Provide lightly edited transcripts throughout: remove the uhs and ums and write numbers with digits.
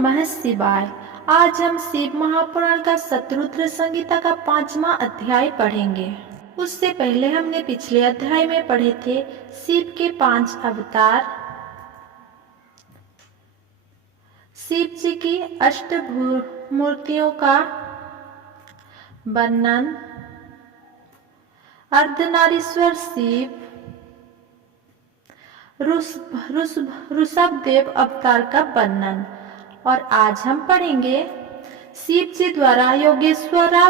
नमः शिवाय। आज हम शिव महापुराण का शतरुद्र संहिता का 5वां अध्याय पढ़ेंगे। उससे पहले हमने पिछले अध्याय में पढ़े थे शिव के 5 अवतार, शिव जी की अष्टमूर्तियों का वर्णन, अर्धनारीश्वर शिव, ऋषभ देव अवतार का वर्णन। और आज हम पढ़ेंगे शिव जी द्वारा योगेश्वरा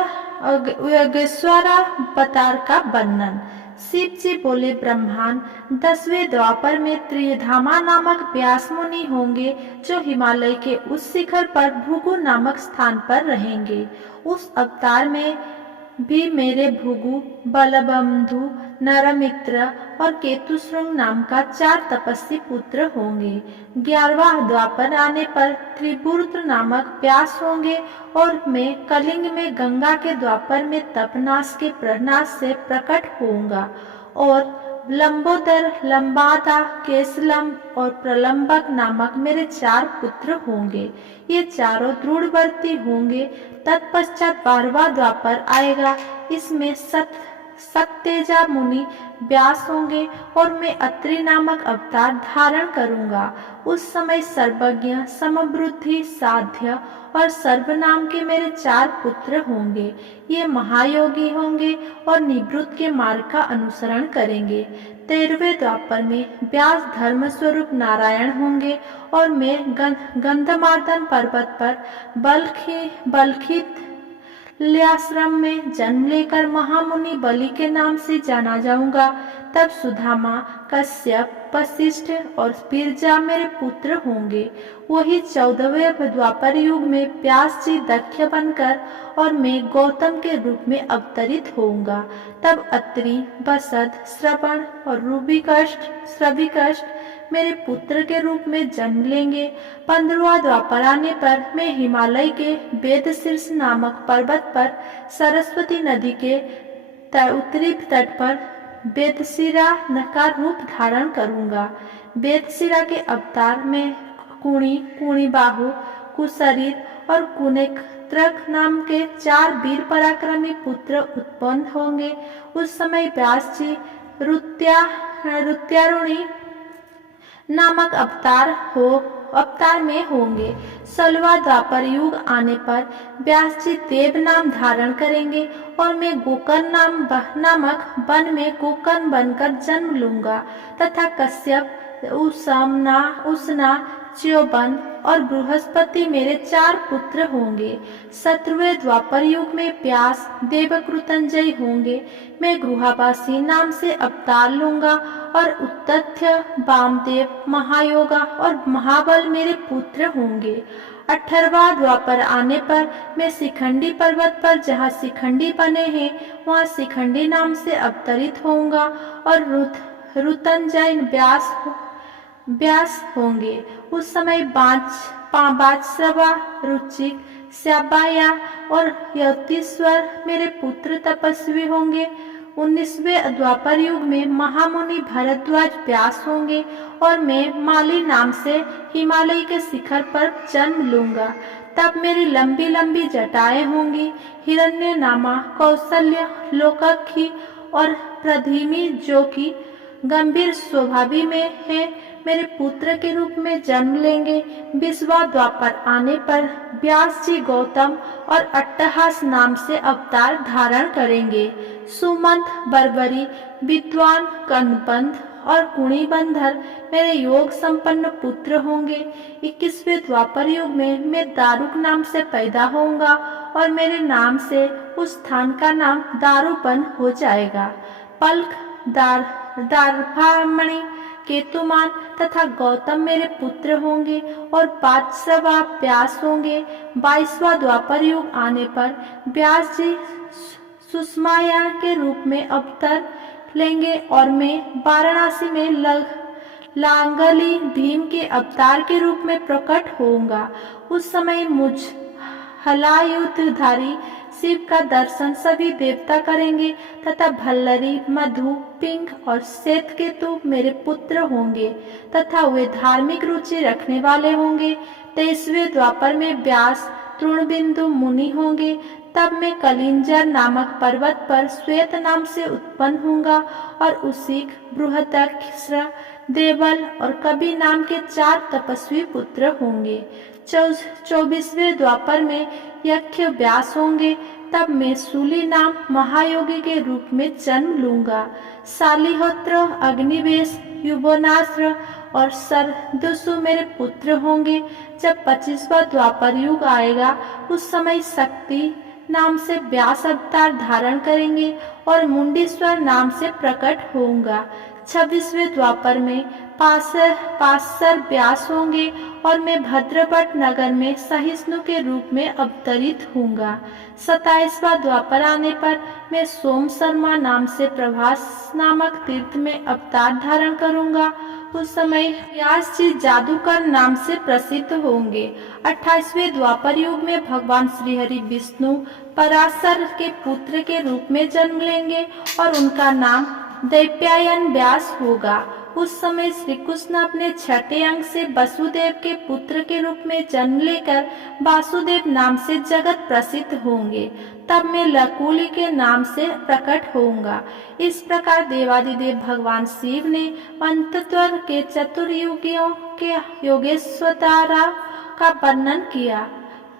अवतार का वर्णन। शिव जी बोले, ब्रह्मांड 10वें द्वापर में त्रिधामा नामक व्यास मुनि होंगे जो हिमालय के उस शिखर पर भृगु नामक स्थान पर रहेंगे। उस अवतार में भी मेरे भृगु, बलबंधु, नरमित्र और केतुश्रृंग नाम का 4 तपस्वी पुत्र होंगे। 11वां द्वापर आने पर त्रिपुत्र नामक व्यास होंगे और मैं कलिंग में गंगा के द्वापर में तपनाश के प्रनाश से प्रकट होऊंगा और लंबोदर, लंबादा, केसलम और प्रलंबक नामक मेरे 4 पुत्र होंगे। ये चारों दृढ़वर्ती होंगे। तत्पश्चात 12वां द्वापर आएगा। इसमें सत्यतेजा मुनि व्यास होंगे और मैं अत्रि नामक अवतार धारण करूंगा। उस समय सर्वज्ञ, समबुद्धि, साध्य और सर्वनाम के मेरे 4 पुत्र होंगे। ये महायोगी होंगे और निवृत्त के मार्ग का अनुसरण करेंगे। 13वें द्वापर में व्यास धर्म स्वरूप नारायण होंगे और मैं गंधमार्दन पर्वत पर बलखित आश्रम में जन्म लेकर महामुनि बलि के नाम से जाना जाऊंगा। तब सुदामा, कश्यप, वशिष्ठ और बिरजा मेरे पुत्र होंगे। वही 14वें द्वापर युग में व्यास जी दक्ष बनकर और मैं गौतम के रूप में अवतरित होऊंगा। तब अत्रि, बसद, श्रवण और श्रविकष्ट मेरे पुत्र के रूप में जन्म लेंगे। 15वां द्वापर आने पर मैं हिमालय के वेदशीर्ष नामक पर्वत पर सरस्वती नदी के उत्तरी तट पर वेदशिरा का रूप धारण करूंगा। वेदशिरा के अवतार में कुणी बाहु, कुशरीर और कुनेत्रक नाम के 4 वीर पराक्रमी पुत्र उत्पन्न होंगे। उस समय व्यास जी रुत्यारुणी नामक अवतार में होंगे। 16वां द्वापर युग आने पर व्यास जी देव नाम धारण करेंगे और मैं गोकर्ण नामक वन में गोकर्ण बनकर जन्म लूंगा तथा कश्यप, उष्णा, च्यवन और बृहस्पति मेरे 4 पुत्र होंगे। 17वें द्वापर युग में व्यास देवकृतंजय होंगे। मैं गृहवासी नाम से अवतार लूंगा और उत्तथ्य, वामदेव, महायोगा और महाबल मेरे पुत्र होंगे। 18वां द्वापर आने पर मैं शिखंडी पर्वत पर जहाँ शिखंडी बने हैं वहाँ शिखंडी नाम से अवतरित होऊंगा और ऋतंजय व्यास होंगे। उस समय बाजश्रवा, रुचिक, श्याबाया और यतीश्वर मेरे पुत्र तपस्वी होंगे। 19वें द्वापर युग में महामुनि भरद्वाज व्यास होंगे और मैं माली नाम से हिमालय के शिखर पर जन्म लूंगा। तब मेरी लंबी लंबी जटाएं होंगी। हिरण्यनामा, कौशल्य, लोकक्षी और प्रधिमी जो कि गंभीर स्वभावी में है मेरे पुत्र के रूप में जन्म लेंगे। 20वां द्वापर आने पर व्यास जी गौतम और अट्टहास नाम से अवतार धारण करेंगे। सुमंत, बर्बरी, विद्वान, कनपंथ और कुणिबंधर मेरे योग संपन्न पुत्र होंगे। 21वें द्वापर युग में मैं दारुक नाम से पैदा होऊंगा और मेरे नाम से उस स्थान का नाम दारूपन हो जाएगा। पल्क, दारभामणि, केतुमान तथा गौतम मेरे पुत्र होंगे और बादशाह व्यास होंगे। 22वां द्वापर युग आने पर व्यास जी सुषमाया के रूप में अवतर लेंगे और मैं वाराणसी में लांगली भीम के अवतार के रूप में प्रकट होऊंगा। उस समय मुझ हलायुधधारी शिव का दर्शन सभी देवता करेंगे तथा भल्लरी, मधु, पिंक और श्वेतकेतु मेरे पुत्र होंगे तथा वे धार्मिक रुचि रखने वाले होंगे। 23वें द्वापर में व्यास तृणबिंदु मुनि होंगे। तब मैं कलिंजर नामक पर्वत पर श्वेत नाम से उत्पन्न होऊंगा और उसीक, बृहदक्ष, देवल और कवि नाम के 4 तपस्वी पुत्र होंगे। 24वें द्वापर में यक्ष व्यास होंगे। तब मैं सूली नाम महायोगी के रूप में जन्म लूंगा। शालिहोत्र, अग्निवेश, युवनाश्र और सरदुसु मेरे पुत्र होंगे। जब 25वां द्वापर युग आएगा उस समय शक्ति नाम से व्यास अवतार धारण करेंगे और मुंडीश्वर नाम से प्रकट होऊंगा। 26वें द्वापर में पासर व्यास होंगे और मैं भद्रपट नगर में सहिष्णु के रूप में अवतरित होऊंगा। 27वां द्वापर आने पर मैं सोम शर्मा नाम से प्रभास नामक तीर्थ में अवतार धारण करूंगा। उस समय व्यास जी जादूकर नाम से प्रसिद्ध होंगे। 28वें द्वापर युग में भगवान श्रीहरि विष्णु पराशर के पुत्र के रूप में जन्म लेंगे और उनका नाम दैत्यायन व्यास होगा। उस समय श्री कृष्ण अपने छठे अंग से वसुदेव के पुत्र के रूप में जन्म लेकर वासुदेव नाम से जगत प्रसिद्ध होंगे। तब मैं लकुली के नाम से प्रकट होऊंगा। इस प्रकार देवादिदेव भगवान शिव ने अंतत्वर के चतुर्युगियों के योगेश्वतारा का वर्णन किया।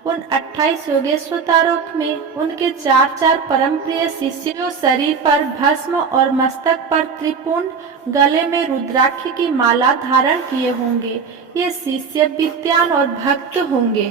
उन 28 योगेश्वतारों में उनके 4 परम प्रिय शिष्य जो शरीर पर भस्म और मस्तक पर त्रिपुंड, गले में रुद्राक्ष की माला धारण किए होंगे, ये शिष्य विद्वान और भक्त होंगे।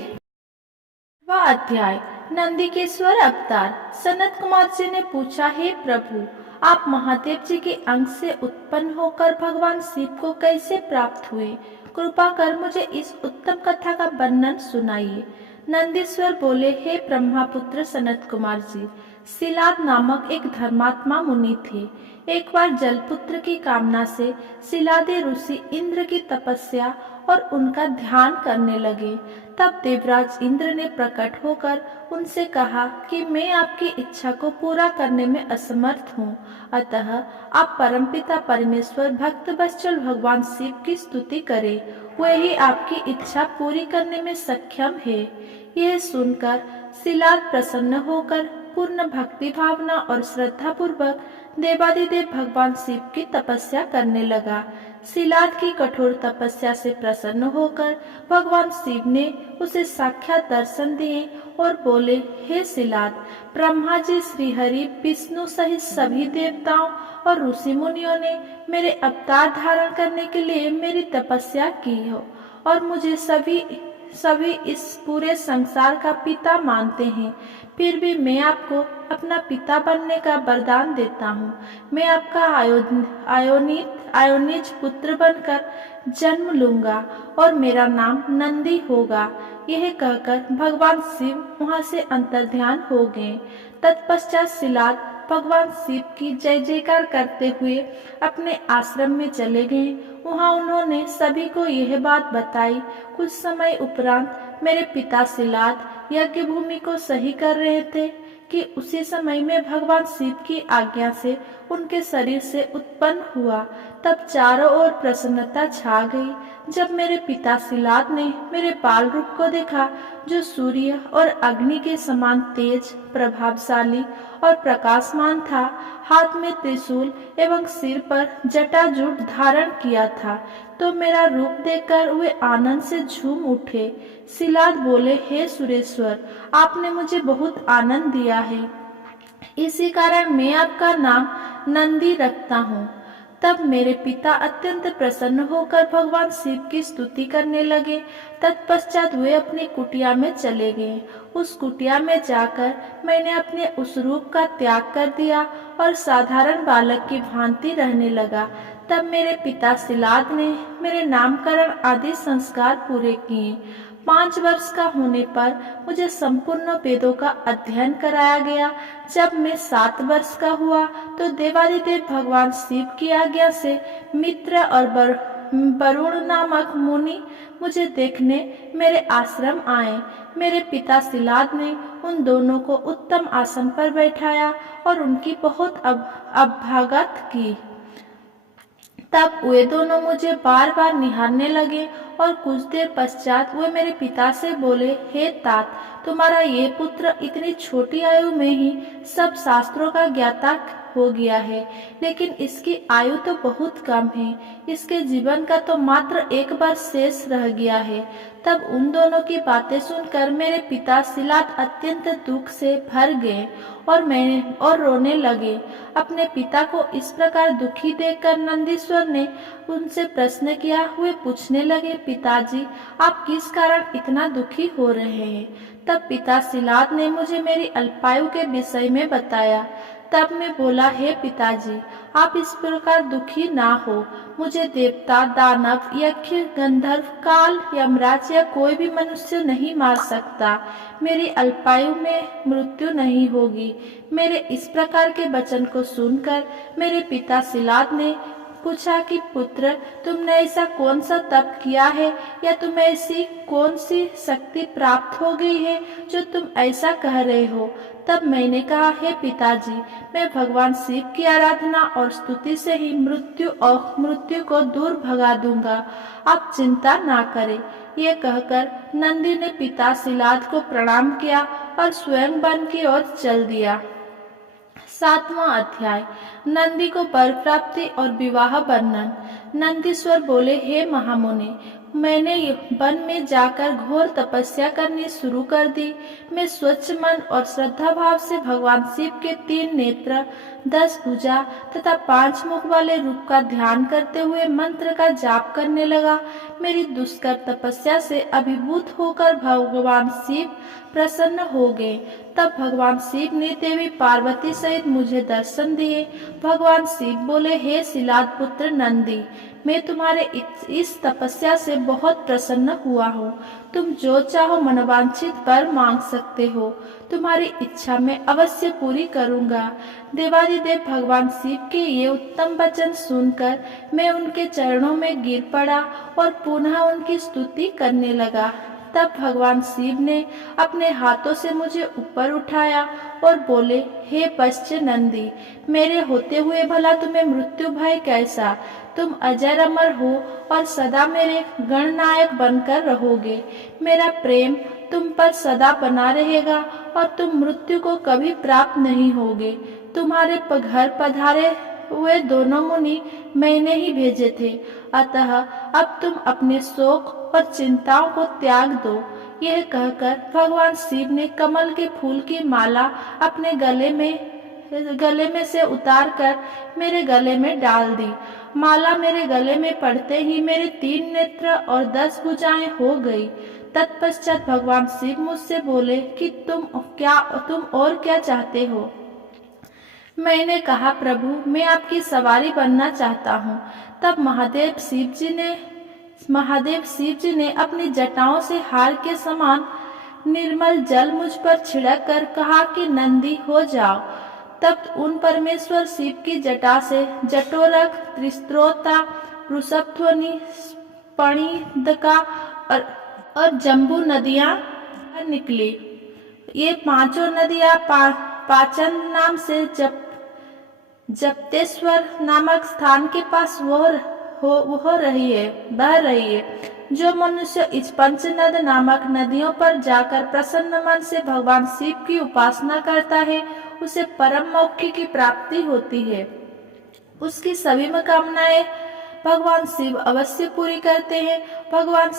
वह अध्याय नंदिकेश्वर अवतार। सनत कुमार जी ने पूछा, हे प्रभु, आप महादेव जी के अंग से उत्पन्न होकर भगवान शिव को कैसे प्राप्त हुए? कृपा कर मुझे इस उत्तम कथा का वर्णन सुनाइए। नंदीश्वर बोले, हे ब्रह्मापुत्र सनत कुमार जी, शिलाद नामक एक धर्मात्मा मुनि थे। एक बार जलपुत्र की कामना से शिलादे ऋषि इंद्र की तपस्या और उनका ध्यान करने लगे। तब देवराज इंद्र ने प्रकट होकर उनसे कहा कि मैं आपकी इच्छा को पूरा करने में असमर्थ हूँ, अतः आप परमपिता परमेश्वर भक्त वत्सल भगवान शिव की स्तुति करें, वह ही आपकी इच्छा पूरी करने में सक्षम है। यह सुनकर शिलाद प्रसन्न होकर पूर्ण भक्ति भावना और श्रद्धा पूर्वक देवादिदेव भगवान शिव की तपस्या करने लगा। शिलाद की कठोर तपस्या से प्रसन्न होकर भगवान शिव ने उसे साक्षात दर्शन दिए और बोले, हे शिलाद, ब्रह्मा जी, श्री हरि, विष्णु सहित सभी देवताओं और ऋषि मुनियों ने मेरे अवतार धारण करने के लिए मेरी तपस्या की हो और मुझे सभी इस पूरे संसार का पिता मानते हैं। फिर भी मैं आपको अपना पिता बनने का वरदान देता हूँ। मैं आपका आयोनिज पुत्र बनकर जन्म लूंगा और मेरा नाम नंदी होगा। यह कहकर भगवान शिव वहां से अंतर्ध्यान हो गए। तत्पश्चात शिलाद भगवान शिव की जय जयकार करते हुए अपने आश्रम में चले गए। वहां उन्होंने सभी को यह बात बताई। कुछ समय उपरांत मेरे पिता शिलाद यज्ञ भूमि को सही कर रहे थे कि उसी समय में भगवान शिव की आज्ञा से उनके शरीर से उत्पन्न हुआ। तब चारों ओर प्रसन्नता छा गई। जब मेरे पिता शिलाद ने मेरे बाल रूप को देखा, जो सूर्य और अग्नि के समान तेज, प्रभावशाली और प्रकाशमान था, हाथ में त्रिशूल एवं सिर पर जटाजूट धारण किया था, तो मेरा रूप देखकर वे आनंद से झूम उठे। शिलाद बोले, हे सुरेश्वर, आपने मुझे बहुत आनंद दिया है, इसी कारण मैं आपका नाम नंदी रखता हूँ। तब मेरे पिता अत्यंत प्रसन्न होकर भगवान शिव की स्तुति करने लगे। तत्पश्चात वे अपनी कुटिया में चले गए। उस कुटिया में जाकर मैंने अपने उस रूप का त्याग कर दिया और साधारण बालक की भांति रहने लगा। तब मेरे पिता शिलाद ने मेरे नामकरण आदि संस्कार पूरे किए। 5 वर्ष का होने पर मुझे संपूर्ण वेदों का अध्ययन कराया गया। जब मैं 7 वर्ष का हुआ तो देवादिदेव भगवान शिव की आज्ञा से मित्र और वरुण नामक मुनि मुझे देखने मेरे आश्रम आए। मेरे पिता शिलाद ने उन दोनों को उत्तम आसन पर बैठाया और उनकी बहुत अभ्यागत की। तब वे दोनों मुझे बार बार निहारने लगे और कुछ देर पश्चात वे मेरे पिता से बोले, हे तात, तुम्हारा ये पुत्र इतनी छोटी आयु में ही सब शास्त्रों का ज्ञाता हो गया है, लेकिन इसकी आयु तो बहुत कम है। इसके जीवन का तो मात्र एक बार शेष रह गया है। तब उन दोनों की बातें सुनकर मेरे पिता सिलात अत्यंत दुख से भर गए और रोने लगे। अपने पिता को इस प्रकार दुखी देखकर नंदीश्वर ने उनसे प्रश्न किया। वे पूछने लगे, पिताजी, आप किस कारण इतना दुखी हो रहे हैं? तब पिता सिलात ने मुझे मेरी अल्पायु के विषय में बताया। तब मैं बोला, हे पिताजी, आप इस प्रकार दुखी ना हो। मुझे देवता, दानव, यक्ष, गंधर्व, काल, यमराज या कोई भी मनुष्य नहीं मार सकता। मेरी अल्पायु में मृत्यु नहीं होगी। मेरे इस प्रकार के वचन को सुनकर मेरे पिता सिलात ने पूछा कि पुत्र, तुमने ऐसा कौन सा तप किया है या तुम्हें ऐसी कौन सी शक्ति प्राप्त हो गई है जो तुम ऐसा कह रहे हो? तब मैंने कहा, हे पिताजी, मैं भगवान शिव की आराधना और स्तुति से ही मृत्यु को दूर भगा दूंगा। आप चिंता ना करें। ये कहकर नंदी ने पिता सिलात को प्रणाम किया और स्वयं वन की ओर चल दिया। 7वां अध्याय, नंदी को वर प्राप्ति और विवाह वर्णन। नंदीश्वर बोले, हे महामुनि, मैंने वन में जाकर घोर तपस्या करनी शुरू कर दी। मैं स्वच्छ मन और श्रद्धा भाव से भगवान शिव के 3 नेत्र, 10 भुजा तथा 5 मुख वाले रूप का ध्यान करते हुए मंत्र का जाप करने लगा। मेरी दुष्कर तपस्या से अभिभूत होकर भगवान शिव प्रसन्न हो गए। तब भगवान शिव ने देवी पार्वती सहित मुझे दर्शन दिए। भगवान शिव बोले, हे सिलात पुत्र नंदी, मैं तुम्हारे इस तपस्या से बहुत प्रसन्न हुआ हूँ। तुम जो चाहो मनवांछित वर मांग सकते हो। तुम्हारी इच्छा मैं अवश्य पूरी करूँगा। देवादिदेव भगवान शिव के ये उत्तम वचन सुनकर मैं उनके चरणों में गिर पड़ा और पुनः उनकी स्तुति करने लगा। तब भगवान शिव ने अपने हाथों से मुझे ऊपर उठाया और बोले, हे पश्च नंदी, मेरे होते हुए भला तुम्हें मृत्यु भय कैसा? तुम अजर अमर हो और सदा मेरे गणनायक बनकर रहोगे। मेरा प्रेम तुम पर सदा बना रहेगा और तुम मृत्यु को कभी प्राप्त नहीं होगे। तुम्हारे घर पधारे हुए दोनों मुनि मैंने ही भेजे थे, अतः अब तुम अपने शोक और चिंताओं को त्याग दो। यह कहकर भगवान शिव ने कमल के फूल की माला अपने गले में से उतारकर मेरे गले में डाल दी। माला मेरे गले में पड़ते ही मेरे 3 नेत्र और 10 भुजाएं हो गई। तत्पश्चात भगवान शिव मुझसे बोले कि तुम और क्या चाहते हो? मैंने कहा, प्रभु, मैं आपकी सवारी बनना चाहता हूँ। तब महादेव शिव जी ने अपनी जटाओं से हार के समान निर्मल जल मुझ पर छिड़क कर कहा कि नंदी हो जाओ। तब उन परमेश्वर शिव की जटा से जटोरक, त्रिस्त्रोता, वृषभध्वनि, पणिदका और जम्बू नदियां निकली। ये 5 नदियां पाचन नाम से जप्तेश्वर नामक स्थान के पास बह रही है। जो मनुष्य इस पंचनद नामक नदियों पर जाकर प्रसन्न मन से भगवान शिव की उपासना करता है, उसे परम मोक्ष की प्राप्ति होती है। उसकी सभी कामनाएं भगवान शिव अवश्य पूरी करते हैं। भगवान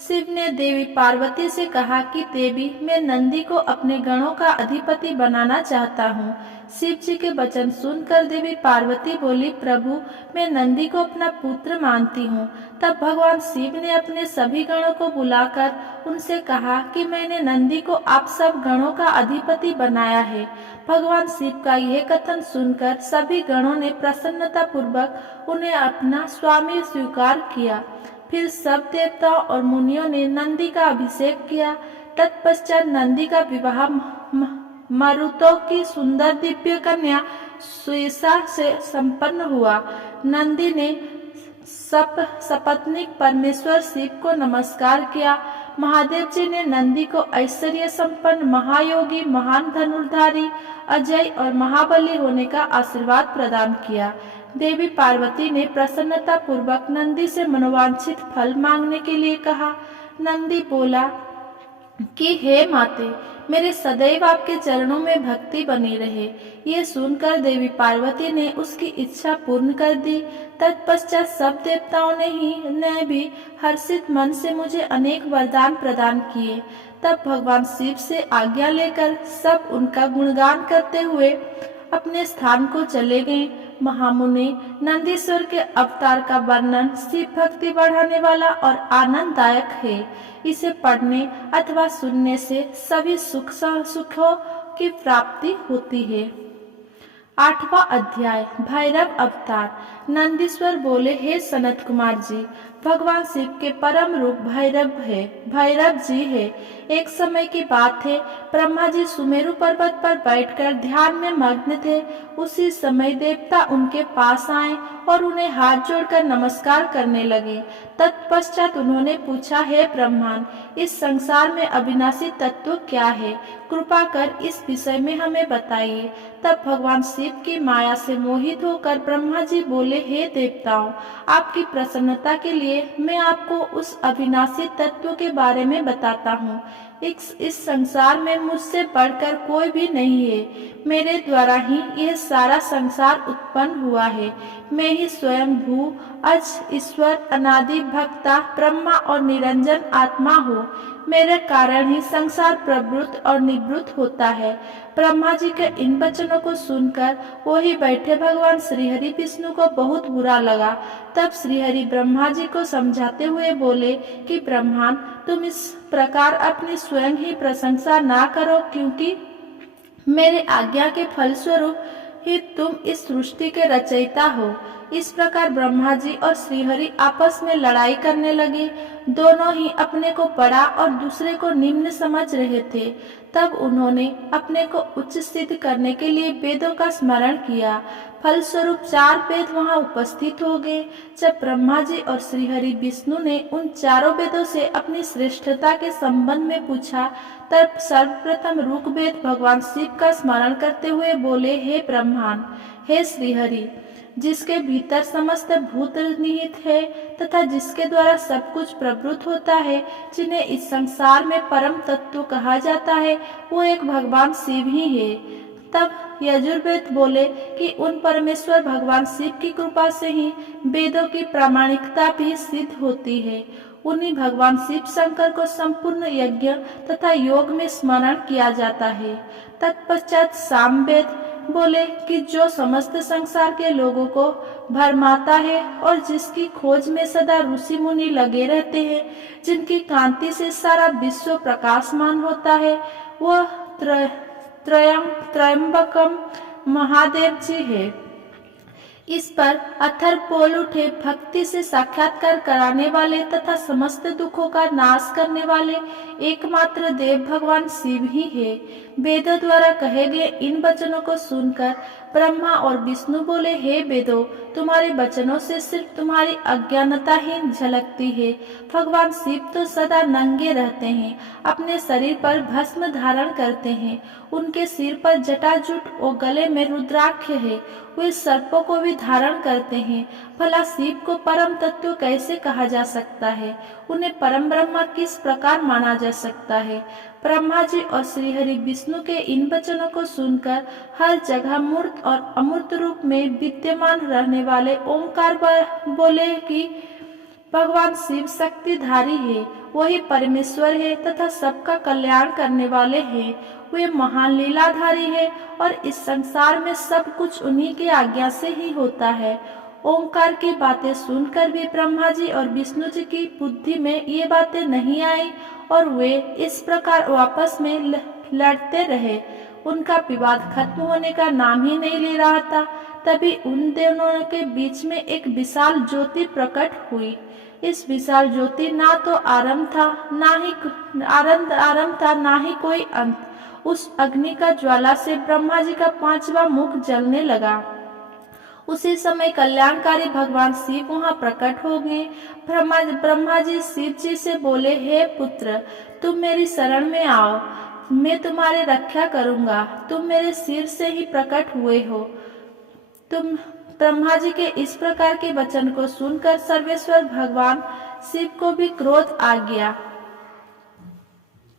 शिव ने देवी पार्वती से कहा कि देवी, मैं नंदी को अपने गणों का अधिपति बनाना चाहता हूँ। शिव जी के वचन सुनकर देवी पार्वती बोली, प्रभु, मैं नंदी को अपना पुत्र मानती हूँ। तब भगवान शिव ने अपने सभी गणों को बुलाकर उनसे कहा कि मैंने नंदी को आप सब गणों का अधिपति बनाया है। भगवान शिव का यह कथन सुनकर सभी गणों ने प्रसन्नता पूर्वक उन्हें अपना स्वामी स्वीकार किया। फिर सब देवताओं और मुनियों ने नंदी का अभिषेक किया। तत्पश्चात नंदी का विवाह मरुतों की सुंदर दिव्य कन्या सुयसा से संपन्न हुआ। नंदी ने सपत्नीक परमेश्वर शिव को नमस्कार किया। महादेव जी ने नंदी को ऐश्वर्य संपन्न महायोगी, महान धनुर्धारी, अजय और महाबली होने का आशीर्वाद प्रदान किया। देवी पार्वती ने प्रसन्नता पूर्वक नंदी से मनोवांछित फल मांगने के लिए कहा। नंदी बोला कि हे माते, मेरे सदैव आपके चरणों में भक्ति बनी रहे। ये सुनकर देवी पार्वती ने उसकी इच्छा पूर्ण कर दी। तत्पश्चात सब देवताओं ने भी हर्षित मन से मुझे अनेक वरदान प्रदान किए। तब भगवान शिव से आज्ञा लेकर सब उनका गुणगान करते हुए अपने स्थान को चले गए। महामुनि, नंदीश्वर के अवतार का वर्णन शिव भक्ति बढ़ाने वाला और आनंददायक है। इसे पढ़ने अथवा सुनने से सभी सुखों की प्राप्ति होती है। 8वां अध्याय, भैरव अवतार। नंदीश्वर बोले, हे सनत कुमार जी, भगवान शिव के परम रूप भैरव जी है। एक समय की बात है, ब्रह्मा जी सुमेरु पर्वत पर बैठकर ध्यान में मग्न थे। उसी समय देवता उनके पास आए और उन्हें हाथ जोड़कर नमस्कार करने लगे। तत्पश्चात उन्होंने पूछा, हे ब्रह्मन, इस संसार में अविनाशी तत्व क्या है? कृपा कर इस विषय में हमें बताइए। तब भगवान शिव की माया से मोहित होकर ब्रह्मा जी बोले, हे देवताओं, आपकी प्रसन्नता के लिए मैं आपको उस अविनाशी तत्व के बारे में बताता हूँ। इस संसार में मुझसे बढ़कर कोई भी नहीं है। मेरे द्वारा ही यह सारा संसार उत्पन्न हुआ है। मैं ही स्वयं भू, अज, ईश्वर, अनादि, भक्ता, ब्रह्मा और निरंजन आत्मा हूँ। मेरे कारण ही संसार प्रवृत्त और निवृत्त होता है। ब्रह्मा जी के इन वचनों को सुनकर वही बैठे भगवान श्रीहरि विष्णु को बहुत बुरा लगा। तब श्रीहरि ब्रह्मा जी को समझाते हुए बोले कि ब्रह्मन, तुम इस प्रकार अपनी स्वयं ही प्रशंसा ना करो, क्योंकि मेरे आज्ञा के फलस्वरूप ही तुम इस सृष्टि के रचयिता हो। इस प्रकार ब्रह्मा जी और श्रीहरि आपस में लड़ाई करने लगे। दोनों ही अपने को बड़ा और दूसरे को निम्न समझ रहे थे। तब उन्होंने अपने को उच्च सिद्ध करने के लिए वेदों का स्मरण किया। फलस्वरूप 4 वेद वहां उपस्थित हो गए। जब ब्रह्मा जी और श्रीहरि विष्णु ने उन चारों वेदों से अपनी श्रेष्ठता के संबंध में पूछा, तब सर्वप्रथम ऋग्वेद भगवान शिव का स्मरण करते हुए बोले, हे ब्रह्मन, हे श्रीहरि, जिसके भीतर समस्त भूत निहित है तथा जिसके द्वारा सब कुछ प्रवृत्त होता है, जिन्हें इस संसार में परम तत्व कहा जाता है, वो एक भगवान शिव ही है। तब यजुर्वेद बोले कि उन परमेश्वर भगवान शिव की कृपा से ही वेदों की प्रामाणिकता भी सिद्ध होती है। उन्हीं भगवान शिव शंकर को संपूर्ण यज्ञ तथा योग में स्मरण किया जाता है। तत्पश्चात सामवेद बोले कि जो समस्त संसार के लोगों को भरमाता है और जिसकी खोज में सदा ऋषि मुनि लगे रहते हैं, जिनकी कांति से सारा विश्व प्रकाशमान होता है, वह त्रयंबकम महादेव जी है। इस पर अथर बोल उठे, भक्ति से साक्षात्कार कराने वाले तथा समस्त दुखों का नाश करने वाले एकमात्र देव भगवान शिव ही है। वेदों द्वारा कहे गए इन वचनों को सुनकर ब्रह्मा और विष्णु बोले, हे वेदों, तुम्हारे वचनों से सिर्फ तुम्हारी अज्ञानता ही झलकती है। भगवान शिव तो सदा नंगे रहते हैं, अपने शरीर पर भस्म धारण करते हैं। उनके सिर पर जटाजूट और गले में रुद्राक्ष है। वे सर्पों को भी धारण करते हैं। भला शिव को परम तत्व कैसे कहा जा सकता है? उन्हें परम ब्रह्मा किस प्रकार माना जा सकता है? ब्रह्मा जी और श्रीहरि विष्णु के इन वचनों को सुनकर हर जगह मूर्त और अमूर्त रूप में विद्यमान रहने वाले ओंकार बोले कि भगवान शिव शक्तिधारी है, वही परमेश्वर है तथा सबका कल्याण करने वाले हैं। वे महान लीलाधारी है और इस संसार में सब कुछ उन्हीं की आज्ञा से ही होता है। ओंकार की बातें सुनकर भी ब्रह्मा जी और विष्णु जी की बुद्धि में ये बातें नहीं आई और वे इस प्रकार आपस में लड़ते रहे। उनका विवाद खत्म होने का नाम ही नहीं ले रहा था। तभी उन दोनों के बीच में एक विशाल ज्योति प्रकट हुई। इस विशाल ज्योति ना तो आरंभ था ना ही कोई अंत। उस अग्नि का ज्वाला से ब्रह्मा जी का 5वां मुख जलने लगा। उसी समय कल्याणकारी भगवान शिव वहां प्रकट हो गए। ब्रह्मा जी शिव जी से बोले, हे पुत्र, तुम मेरी शरण में आओ, मैं तुम्हारी रक्षा करूंगा। तुम मेरे सिर से ही प्रकट हुए हो। ब्रह्मा जी के इस प्रकार के वचन को सुनकर सर्वेश्वर भगवान शिव को भी क्रोध आ गया।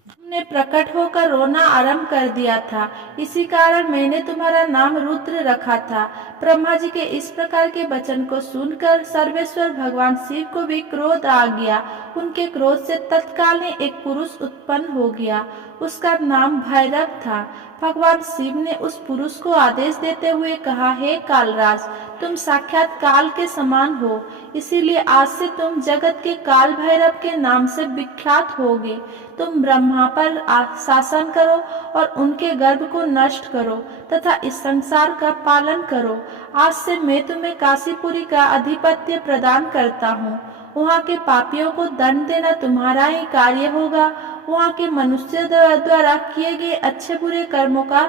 तुमने प्रकट होकर रोना आरंभ कर दिया था, इसी कारण मैंने तुम्हारा नाम रुद्र रखा था। ब्रह्मा जी के इस प्रकार के वचन को सुनकर सर्वेश्वर भगवान शिव को भी क्रोध आ गया। उनके क्रोध से तत्काल ही एक पुरुष उत्पन्न हो गया, उसका नाम भैरव था। भगवान शिव ने उस पुरुष को आदेश देते हुए कहा, हे कालराज, तुम साक्षात काल के समान हो, इसीलिए आज से तुम जगत के काल भैरव के नाम से विख्यात होगे। तुम ब्रह्मा पर शासन करो और उनके गर्भ को नष्ट करो तथा इस संसार का पालन करो। आज से मैं तुम्हें काशीपुरी का अधिपत्य प्रदान करता हूँ। वहाँ के पापियों को दंड देना तुम्हारा ही कार्य होगा। वहाँ के मनुष्य द्वारा किए गए अच्छे बुरे कर्मों का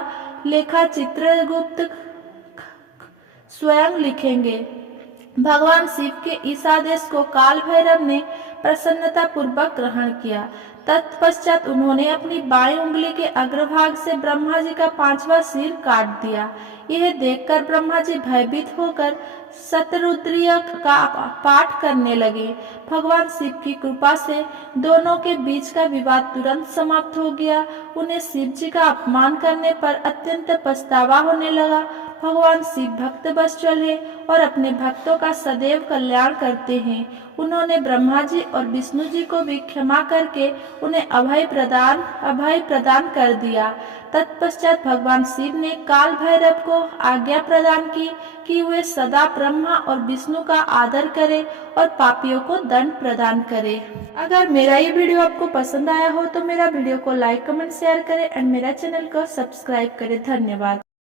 लेखा चित्रगुप्त स्वयं लिखेंगे। भगवान शिव के इस आदेश को काल भैरव ने प्रसन्नता पूर्वक ग्रहण किया। तत्पश्चात उन्होंने अपनी बाईं उंगली के अग्रभाग से ब्रह्मा जी का 5वां सिर काट दिया। यह देखकर ब्रह्मा जी भयभीत होकर शतरुद्रीय का पाठ करने लगे। भगवान शिव की कृपा से दोनों के बीच का विवाद तुरंत समाप्त हो गया। उन्हें शिव जी का अपमान करने पर अत्यंत पछतावा होने लगा। भगवान शिव भक्त वत्सल है और अपने भक्तों का सदैव कल्याण करते हैं। उन्होंने ब्रह्मा जी और विष्णु जी को भी क्षमा करके उन्हें अभय प्रदान कर दिया। तत्पश्चात भगवान शिव ने काल भैरव को आज्ञा प्रदान की कि वे सदा ब्रह्मा और विष्णु का आदर करें और पापियों को दंड प्रदान करें। अगर मेरा ये वीडियो आपको पसंद आया हो तो मेरा वीडियो को लाइक, कमेंट, शेयर करें एंड मेरा चैनल को सब्सक्राइब करें। धन्यवाद।